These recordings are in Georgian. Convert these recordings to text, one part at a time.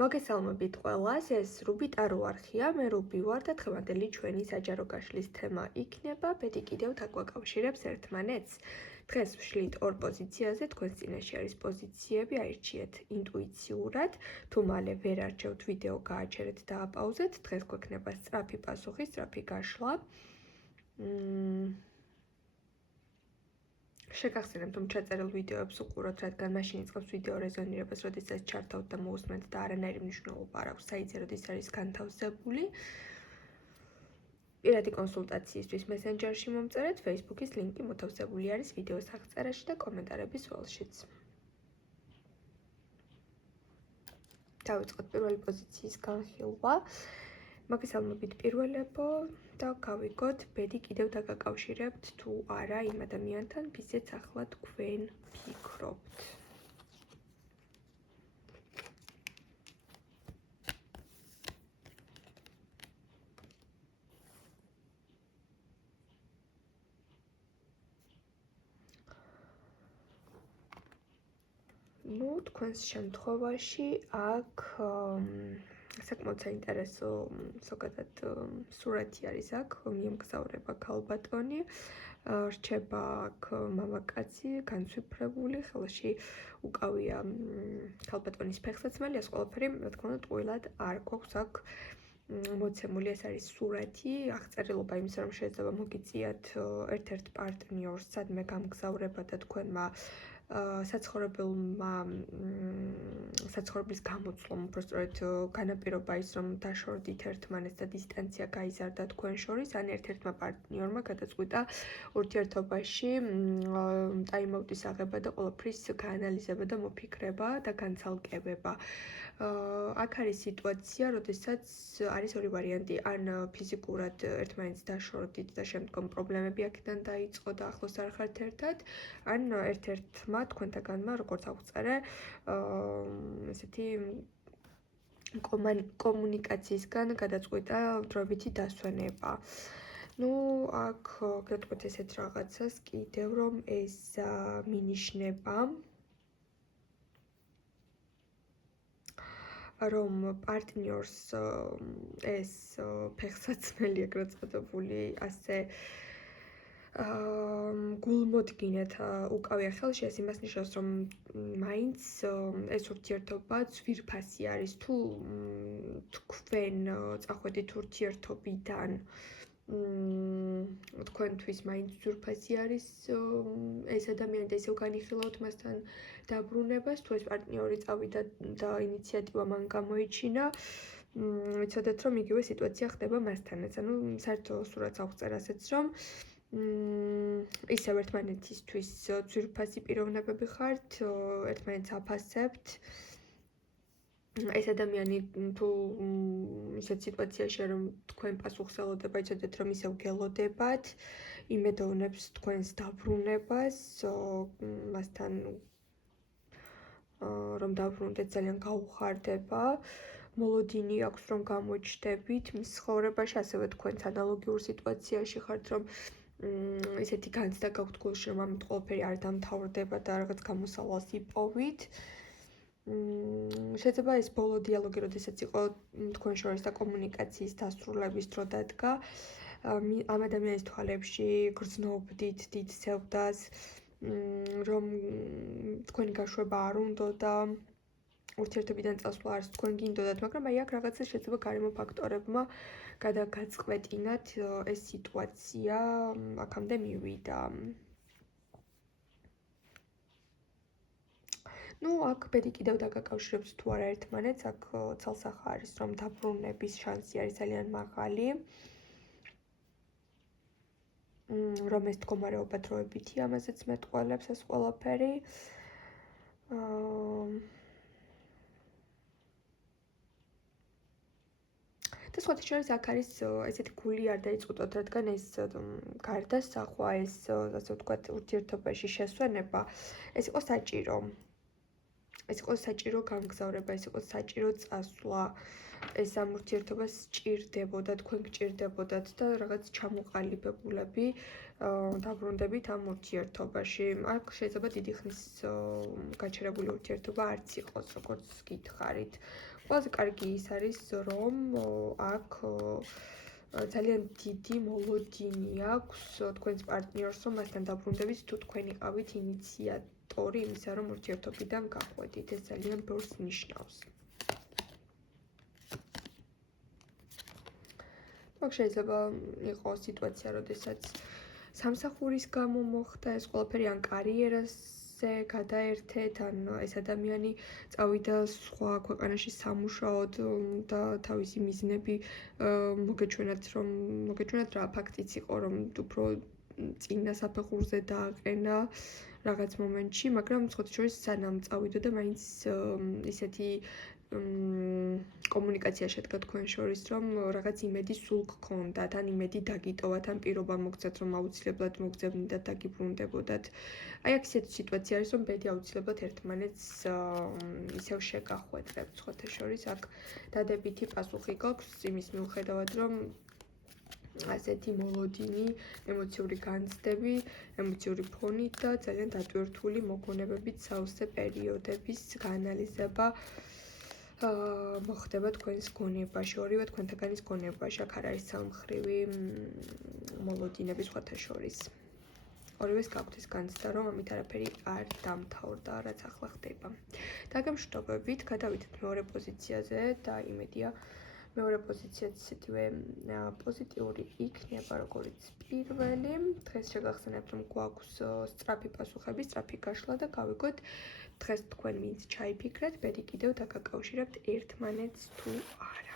მოგესალმებით ყველას, ეს რუბიტარო არხია, მე რუბი ვარ და დღევანდელი ჩვენი საჯარო გაშლის თემა იქნება ბედი კიდევ დაგვაკავშირებს ერთმანეთს. დღეს ვშლით ორ პოზიციაზე, თქვენს წინაშე არის პოზიციები, აირჩიეთ ინტუიციურად, თუ მალე ვერ არჩევთ ვიდეო, გააჩერეთ და აპაუზეთ, დღეს გვექნება სწრაფი პასუხი, სწრაფი გაშლა. შეგახსენებთ, რომ ჩაწერილ ვიდეოებს უყუროთ, რადგან მაშინ იწყებს ვიდეო რეზონირებას, როდესაც ჩართავთ და მოусმენთ და არანაირი მნიშვნელობა არ აქვს საიტზე, როდის არის განთავსებული. პირადი კონსულტაციისთვის მესენჯერში მომწერეთ, Facebook-ის ლინკი მოთავსებული არის ვიდეოს აღწერაში და კომენტარების ველშიც. დავიწყოთ პირველი პოზიციის განხილვა. მოგესალმებით პირველებო და გავიგოთ, ბედი კიდევ დაგაკავშირებთ თუ არა იმ ადამიანთან, ვისაც ახლა თქვენ ფიქრობთ. თქვენს შემთხვევაში აქ საკმაოდ საინტერესო ზოგადად სურათი არის აქ, მიემგზავრება ქალბატონი, რჩება აქ მამაკაცი, განცვიფრებული, ხელში უკავია ქალბატონის ფეხსაცმელი, ეს ყველაფერი, რა თქმა უნდა, ტყუილად არ გვაქვს აქ მოცემული, ეს არის სურათი, აღწერილობა იმისა, რომ შეიძლება მოგიწიათ ერთ-ერთ პარტნიორს, სადმე გამგზავრება და თქვენმა საცხოვრებლის გამოცვლამ უბრალოდ განაპირობა ის, რომ დაშორდით ერთმანეთს და დისტანცია გაიზარდა თქვენ შორის, ან ერთ-ერთმა პარტნიორმა გადაწყვიტა ურთიერთობაში ტაიმაუტის აღება და ყველაფრის გაანალიზება და მოფიქრება და განცალკევება. აქ არის სიტუაცია, როდესაც არის ორი ვარიანტი, ან ფიზიკურად ერთმანეთს დაშორდით და შემდგომ პრობლემები აქედან დაიწყო და ახლოს არ ხართ ერთად, ან ერთ-ერთმა თქვენთაგანმა, როგორც აღწერე, ესეთი კომუნიკაციისგან გადაწყვიტა დროებითი დასვენება. აქ გეტყვით ესეთ რაღაცას კიდევ, რომ ეს მინიშნება, რომ პარტნიორს ეს ფეხსაცმელი ეგრეთ წოდებული ასე გულმოდგინედ უკავია ხელში, ეს იმას ნიშნავს, რომ მაინც ეს ურთიერთობა ძვირფასი არის, თუ თქვენ წახვედით ურთიერთობიდან თქვენთვის მაინც ძვირფასი არის ეს ადამიანი და ისევ განიხილავთ მასთან დაბრუნებას, თუ ეს პარტნიორი წავიდა და ინიციატივა მან გამოიჩინა, იცოდეთ, რომ იგივე სიტუაცია ხდება მასთანაც. ანუ საერთო სურათს აღწერ ასეც, რომ ისევ ერთმანეთისთვის ძვირფასი პიროვნებები ხართ, ერთმანეთს აფასებთ. ეს ადამიანი თუ ისეთ სიტუაციაშია, რომ თქვენ პასუხს ელოდება, იცოდეთ, რომ ისევ გელოდებათ, იმედოვნებს თქვენს დაბრუნებას, მასთან რომ დაბრუნდეთ ძალიან გაუხარდება, მოლოდინი აქვს, რომ გამოჩნდებით მის ცხოვრებაში, ასევე თქვენც ანალოგიურ სიტუაციაში ხართ, რომ ისეთი განცდა გაქვთ გულში, რომ ამით ყველაფერი არ დამთავრდება და რაღაც გამოსავალს იპოვით. შეიძლება ეს ბოლო დიალოგი, როდესაც იყო თქვენ შორის და კომუნიკაციის დასრულების დრო დადგა, ამ ადამიანის თვალებში გრძნობდით დიდ სევდას, რომ თქვენი გაშვება არ უნდოდა, ურთიერთობიდან წასვლა არც თქვენ გინდოდათ, მაგრამ აი აქ რაღაცა შეიძლება გარემო ფაქტორებმა გადაგაწყვეტინათ ეს სიტუაცია აქამდე მივიდა. აქ ბედი კიდევ დაგაკავშირებს თუ არა ერთმანეთს, აქ ცალსახა არის, რომ დაბრუნების შანსი არის ძალიან მაღალი, რომ ეს მდგომარეობა დროებითი, ამაზეც მეტყველებს ეს ყველაფერი. და სხვათა შორის აქ არის ესეთი გული არ დაიწყუტოთ, რადგან ეს გარდასახვა, ეს ასე ვთქვათ, ურთიერთობაში შესვენება, ეს იყო საჭირო. ეს იყო საჭირო გამგზავრება, ეს იყო საჭირო წასვლა, ეს ამ ურთიერთობას სჭირდებოდა, თქვენ გჭირდებოდათ და რაღაც ჩამოყალიბებულები დაბრუნდებით ამ ურთიერთობაში. აქ შეიძლება დიდი ხნის გაჩერებული ურთიერთობა არც იყოს, როგორც გითხარით. ყველაზე კარგი ის არის, რომ აქ ძალიან დიდი მოლოდინი აქვს თქვენს პარტნიორს, რომ მასთან დაბრუნდებით, თუ თქვენ იყავით ინიციატორი იმისა, რომ ურთიერთობიდან გახვედით. ეს ძალიან ბევრს ნიშნავს. აქ შეიძლება იყოს სიტუაცია, როდესაც სამსახურის გამო მოხდა ეს ყველაფერი, ან კარიერაზე გადაერთეთ, ან ეს ადამიანი წავიდა სხვა ქვეყანაში სამუშაოდ და თავისი მიზნები მოგეჩვენათ რა ფაქტიც იყო, რომ უფრო წინა საფეხურზე დააყენა რაღაც მომენტში, მაგრამ სხვათა შორის სანამ წავიდოდა, მაინც ისეთი კომუნიკაცია შედგა თქვენ შორის, რომ რაღაც იმედი სულ გქონდათ, ან იმედი დაგიტოვათ, ან პირობა მოგცეთ, რომ აუცილებლად მოგძებნიდათ, დაგიბრუნდებოდათ. აი აქ ისეთი სიტუაცია არის, რომ ბედი აუცილებლად ერთმანეთს ისევ შეგახვედრებთ. სხვათა შორის აქ დადებითი პასუხი გაქვს იმის მიუხედავად, რომ ასეთი მოლოდინი, ემოციური განცდები, ემოციური ფონი და ძალიან დატვირთული მოგონებებით სავსე პერიოდების გაანალიზება მოხდება თქვენს გონებაში, ორივე თქვენთაგანის გონებაში. აქ არ არის სამმხრივი მოლოდინები სხვათა შორის. ორივეს გაქვთ ეს განცდა, რომ ამით არაფერი არ დამთავრდა, რაც ახლა ხდება. დაგემშვიდობებით, გადავიდეთ მეორე პოზიციაზე და იმედია მეორე პოზიციაც ისეთივე პოზიტიური იქნება, როგორც პირველი. დღეს შეგახსენებთ, რომ გვაქვს სწრაფი პასუხები, სწრაფი გაშლა და გავიგოთ დღეს თქვენ ვინც ჩაიფიქრეთ, ბედი კიდევ დაგაკავშირებთ ერთმანეთს თუ არა.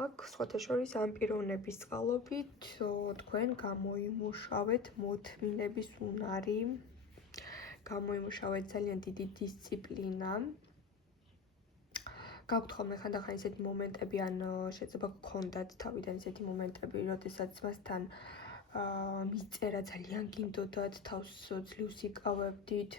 აქ სხვათა შორის ამ პიროვნების წყალობით თქვენ გამოიმუშავეთ მოთმინების უნარი, გამოიმუშავეთ ძალიან დიდი დისციპლინა. გაქვთ ხოლმე ხანდახან ისეთი მომენტები, ან შეიძლება გქონდათ თავიდან ისეთი მომენტები, როდესაც მასთან მიწერა ძალიან გინდოდათ, თავს ძლივს იკავებდით,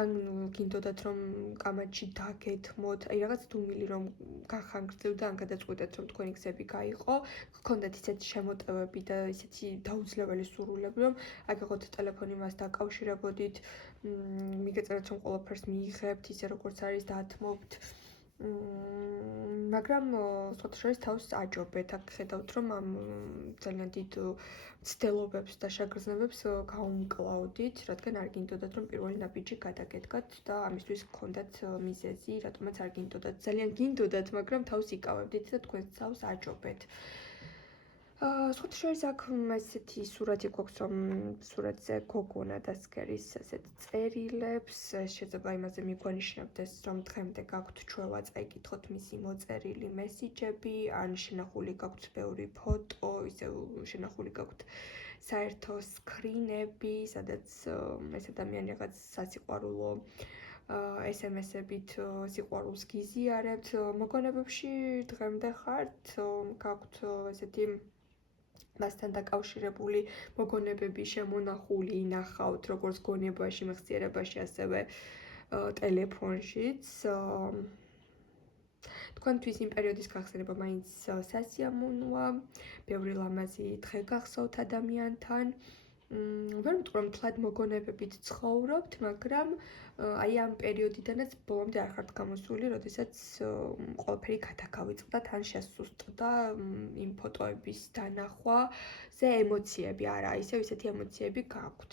ან გინდოდათ, რომ კამათში დაგეთმოთ, აი რაღაც დუმილი რომ გახანგრძლივდა, ან გადაწყვიტეთ, რომ თქვენი გზები გაიყო, გქონდათ ისეთი შემოტევები და ისეთი დაუძლეველი სურვილები, რომ აგიღოთ ტელეფონი მას დაკავშირებოდით, მიგეწერეთ, რომ ყველაფერს მიიღებთ, ისე როგორც არის, დათმობთ. მაგრამ სხვათა შორის თავს აჯობეთ. აქ ხედავთ, რომ ამ ძალიან დიდ ცდილობებს და შეგრძნებებს გაუმკლაოდით, რადგან არ გინდოდათ, რომ პირველი ნაბიჯი გადაგედგათ და ამისთვის გქონდათ მიზეზი, რატომაც არ გინდოდათ. ძალიან გინდოდათ, მაგრამ თავს იკავებდით და თქვენს თავს აჯობეთ. სხვათა შორის აქ ესეთი სურათი გვაქვს, რომ სურათზე გოგონა დასკერის ასეთ წერილებს, შეიძლება იმაზე მიგვანიშნებდეს, რომ დღემდე გაქვთ ჩვევა წაიკითხოთ მისი მოწერილი მესიჯები, ან შენახული გაქვთ ბევრი ფოტო, ისევ შენახული გაქვთ საერთო სკრინები, სადაც ეს ადამიანი რაღაც სასიყვარულო SMS-ებით სიყვარულს გიზიარებთ. მოგონებებში დღემდე ხართ, გაქვთ ესეთი მასთან დაკავშირებული მოგონებები შემონახული, ინახავთ როგორც გონებაში, მეხსიერებაში, ასევე ტელეფონშიც. თქვენთვის იმ პერიოდის გახსენება მაინც სასიამოვნოა, ბევრი ლამაზი დღე გახსოვთ ადამიანთან. ვერ ვიტყვი, რომ თლად მოგონებებით ცხოვრობთ, მაგრამ აი ამ პერიოდიდანაც ბოლომდე არ ხართ გამოსული, როდესაც ყველაფერი გადაგავიწყდათ, ან შესუსტდა იმ ფოტოების დანახვაზე ემოციები, არა, ისევ ისეთი ემოციები გაქვთ.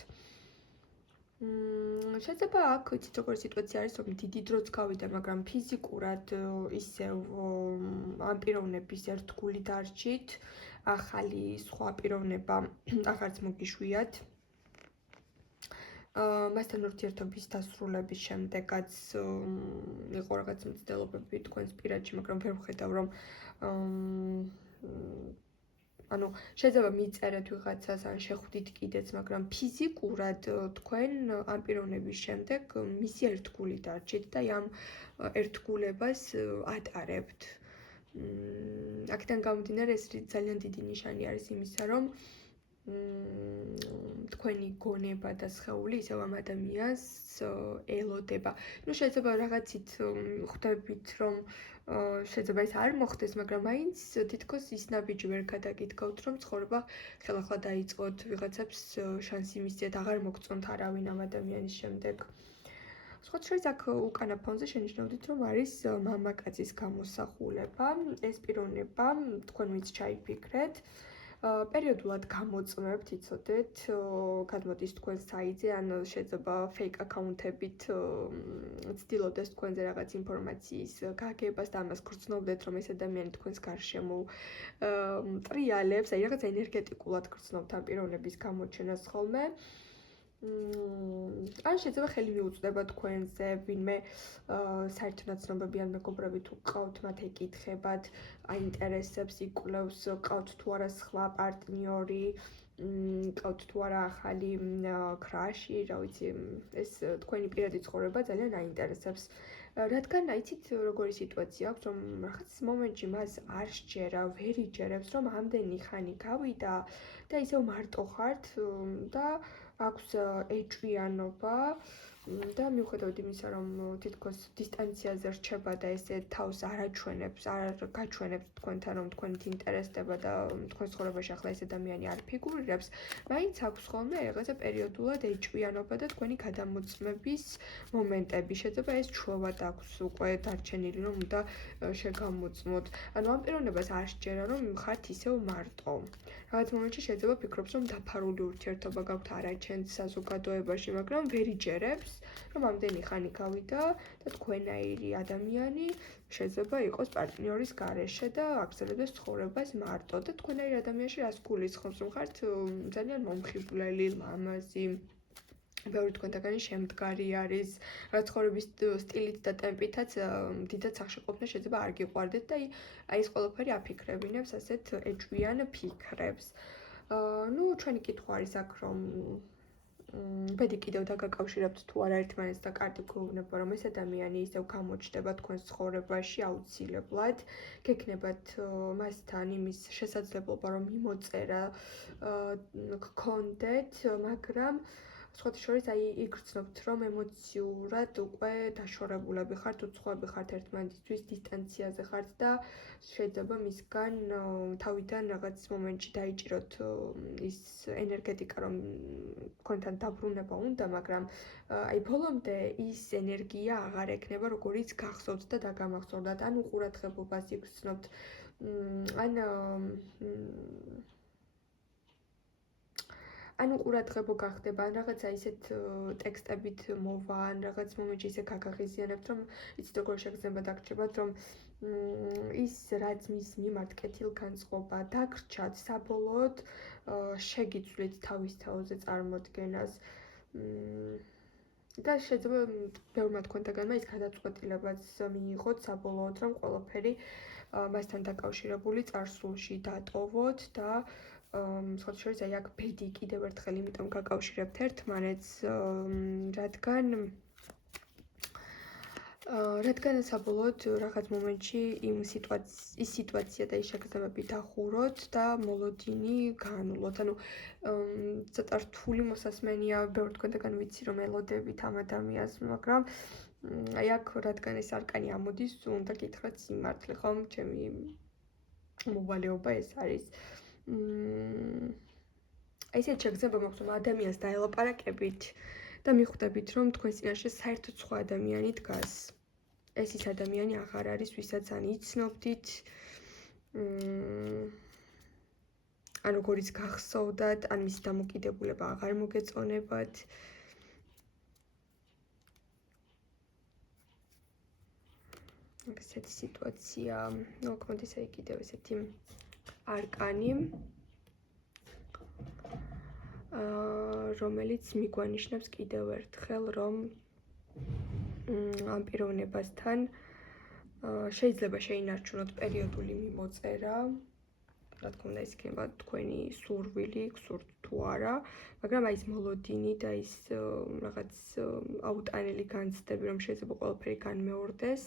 შეიძლება აქ იცით როგორი სიტუაცია არის, რომ დიდი დროც გავიდა, მაგრამ ფიზიკურად ისევ ამ პიროვნების ერთგული დარჩით, ახალი სხვა პიროვნება აღარც მოგიშვიათ. მასთან ურთიერთობის დასრულების შემდეგაც იყო რაღაც მცდელობები თქვენს პირადში, მაგრამ ვერ ვხედავ, რომ ანუ შეიძლება მიწერეთ ვიღაცას, ან შეხვდით კიდეც, მაგრამ ფიზიკურად თქვენ ამ პიროვნების შემდეგ მისი ერთგული დარჩით და ამ ერთგულებას ატარებთ. აქედან გამომდინარე, ეს ძალიან დიდი ნიშანი არის იმისა, რომ თქვენი გონება და სხეული ისევ ამ ადამიანს ელოდება. ნუ შეიძლება რაღაცით ხვდებით, რომ შეიძლება ეს არ მოხდეს, მაგრამ მაინც თითქოს ის ნაბიჯი ვერ გადაგიდგავთ, რომ ცხოვრება ხელახლა დაიწყოთ, ვიღაცებს შანსი მისცეთ, აღარ მოგწონთ არავინ ამ ადამიანის შემდეგ. სხვა შორის აქ უკანა ფონზე შენიშნავდით, რომ არის მამაკაცის გამოსახულება, ეს პიროვნება თქვენ ვინც ჩაიფიქრეთ. პერიოდულად გამოწმებთ, იცოდეთ, გადმოდის თქვენ საიტზე, ან შეიძლება fake account-ებით ცდილობდეს თქვენზე რაღაც ინფორმაციის გაგებას და ამას გრძნობდეთ, რომ ეს ადამიანი თქვენს გარშემო ტრიალებს, აი რაღაც ენერგეტიკულად გრძნობთ ამ პიროვნების გამოჩენას ხოლმე. ან შეიძლება ხელი მიუწვდება თქვენზე, ვინმე საერთო ნაცნობები ან მეგობრები თუ გყავთ, მათ ეკითხებათ, აინტერესებს, იკვლევს, გყავთ თუ არა სხვა პარტნიორი, გყავთ თუ არა ახალი crush-ი, რა ვიცი, ეს თქვენი პირადი ცხოვრება ძალიან აინტერესებს. რადგან აიცით როგორი სიტუაცია აქვს, რომ რაღაც მომენტში მას არ სჯერა, ვერ იჯერებს, რომ ამდენი ხანი გავიდა და ისევ მარტო ხართ და აქვს ეჭვიანობა და მიუხედავად იმისა, რომ თითქოს დისტანციაზე რჩება და ესე თავს არ აჩვენებს, არ გაჩვენებს თქვენთან, რომ თქვენით ინტერესდება და თქვენ ცხოვრებაში ახლა ეს ადამიანი არ ფიგურირებს, მაინც აქვს ხოლმე რაღაცა პერიოდულად ეჭვიანობა და თქვენი გადამოწმების მომენტები. შეიძლება ეს ჩვევად აქვს უკვე დარჩენილი, რომ უნდა შეგამოწმოთ. ანუ ამ პიროვნებას არ სჯერა, რომ ხართ ისევ მარტო. რაღაც მომენტში შეიძლება ფიქრობს, რომ დაფარული ურთიერთობა გაქვთ არაჩენს საზოგადოებაში, მაგრამ ვერ იჯერებს, რომ ამდენი ხანი გავიდა და თქვენაირი ადამიანი შეიძლება იყოს პარტნიორის გარეშე და აგრძელებდეს ცხოვრებას მარტო და თქვენაირი ადამიანში რას გულისხმობს, რომ ხართ ძალიან მომხიბვლელი, ლამაზი, ბევრი თქვენთაგანი შემდგარი არის, რაც ცხოვრების სტილით და ტემპითაც დიდად სახში ყოფნა შეიძლება არ გიყვარდეთ და აი ეს ყველაფერი აფიქრებინებს ასეთ ეჭვიან ფიქრებს. ნუ ჩვენი კითხვა არის აქ, რომ ბედი კიდევ დაგაკავშირებთ თუ არა ერთმანეთს და კარგი გვეუბნება, რომ ეს ადამიანი ისევ გამოჩნდება თქვენს ცხოვრებაში აუცილებლად, გექნებათ მასთან იმის შესაძლებლობა, რომ მიმოწერა გქონდეთ, მაგრამ სხვათა შორის აი იგრძნობთ, რომ ემოციურად უკვე დაშორებულები ხართ, უცხოები ხართ ერთმანეთისთვის, დისტანციაზე ხართ და შეიძლება მისგან თავიდან რაღაც მომენტში დაიჭიროთ ის ენერგეტიკა, რომ თქვენთან დაბრუნება უნდა, მაგრამ აი ბოლომდე ის ენერგია აღარ ექნება, როგორიც გახსოვთ და დაგამახსოვრდათ, ან უყურადღებობას იგრძნობთ, ან უყურადღებო გახდება, ან რაღაცა ისეთ ტექსტებით მოვა, ან რაღაც მომენტში ისე გაგაღიზიანებთ, რომ იცით როგორ შეგრძნება დაგჭირებათ, რომ ის რაც მის მიმართ კეთილგანწყობა დაგრჩათ, საბოლოოდ შეგიცვლით თავის თავზე წარმოდგენას. და შეიძლება ბევრმა თქვენთაგანმა ის გადაწყვეტილებაც მიიღოთ საბოლოოდ, რომ ყველაფერი მასთან დაკავშირებული წარსულში დატოვოთ და სხვა შორის აი აქ ბედი კიდევ ერთხელ იმიტომ გაკავშირებთ ერთმანეთს, რადგან საბოლოოდ რაღაც მომენტში ის სიტუაცია და ის შეგრძნებები დახუროთ და მოლოდინი გაანულოთ. ანუ ცოტა რთული მოსასმენია, ბევრი თქვენთაგან ვიცი, რომ ელოდებით ამ ადამიანს, მაგრამ აი აქ რადგან ეს არკანი ამოდის, უნდა გითხრათ სიმართლე, ხომ, ჩემი მოვალეობა ეს არის. ესეთ შეგრძნება მაქვს, რომ ადამიანს დაელაპარაკებით და მიხვდებით, რომ თქვენ წინაშე საერთოდ სხვა ადამიანი დგას. ეს ის ადამიანი აღარ არის, ვისაც ან იცნობდით, ან როგორიც გახსოვდათ, ან მისი დამოკიდებულება აღარ მოგეწონებათ. ესეთი სიტუაცია, მოკლედ ისე კიდევ ესეთი არკანი, რომელიც მიგვანიშნებს კიდევ ერთხელ, რომ ამ პიროვნებასთან შეიძლება შეინარჩუნოთ პერიოდული მიმოწერა, რა თქმა უნდა, ეს იქნება თქვენი სურვილი, გსურთ თუ არა, მაგრამ აი ეს მოლოდინი და ის რაღაც აუტანელი განცდები, რომ შეიძლება ყველაფერი განმეორდეს,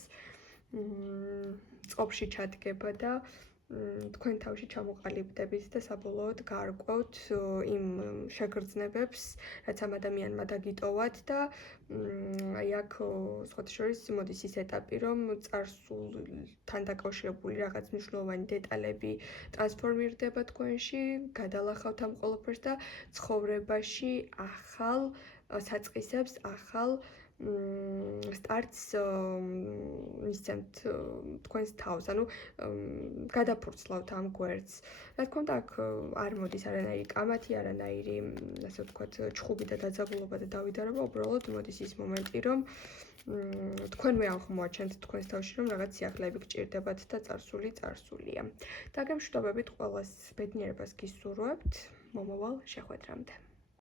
წყობში ჩადგება და თქვენ თავში ჩამოყალიბდებით და საბოლოოდ გაარკვევთ იმ შეგრძნებებს, რაც ამ ადამიანმა დაგიტოვათ და აი აქ სხვათა შორის მოდის ის ეტაპი, რომ წარსულთან დაკავშირებული რაღაც მნიშვნელოვანი დეტალები ტრანსფორმირდება თქვენში, გადალახავთ ამ ყველაფერს და ცხოვრებაში ახალ საწყისებს, ახალ სტარტს მისცემთ თქვენს თავს, ანუ გადაფურცლავთ ამ გვერდს. რა თქმა უნდა, აქ არ მოდის არანაირი კამათი, არანაირი, ასე ვთქვათ, ჩხუბი და დაძაბულობა და დავიდარება, უბრალოდ მოდის ის მომენტი, რომ თქვენვე აღმოაჩენთ თქვენს თავში, რომ რაღაც სიახლეები გჭირდებათ და წარსულია. და გემშვიდობებით ყველას ბედნიერებას გისურვებთ მომავალ შეხვედრამდე.